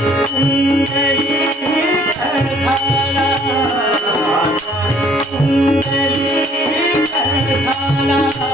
Thank you.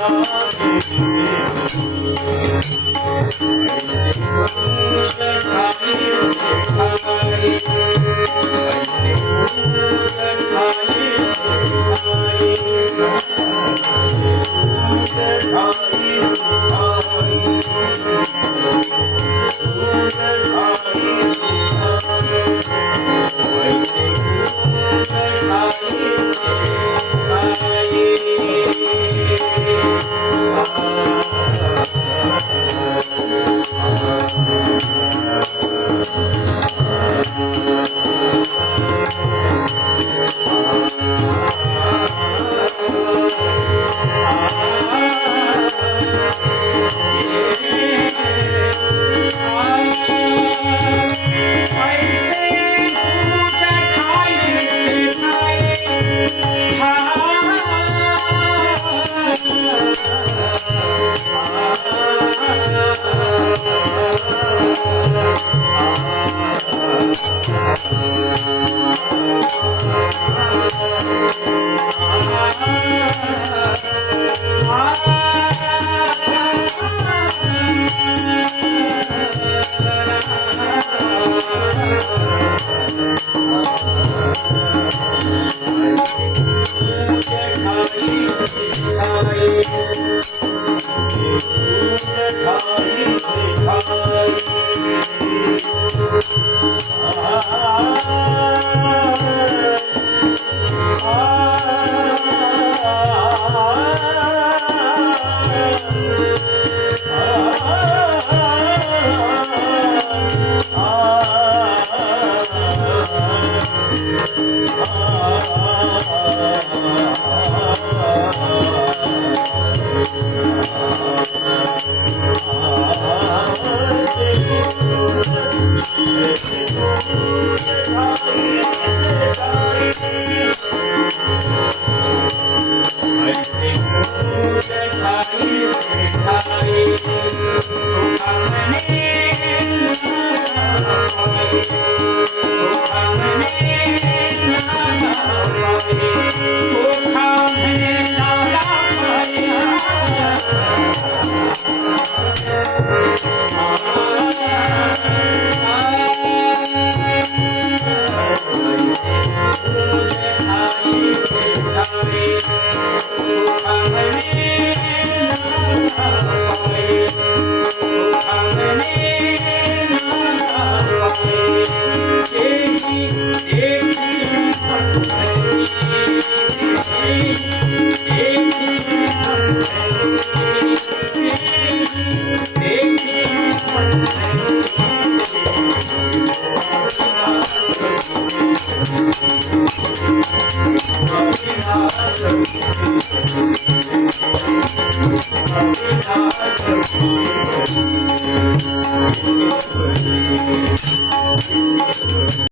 Oh, Hallelujah. Thank. Thank you.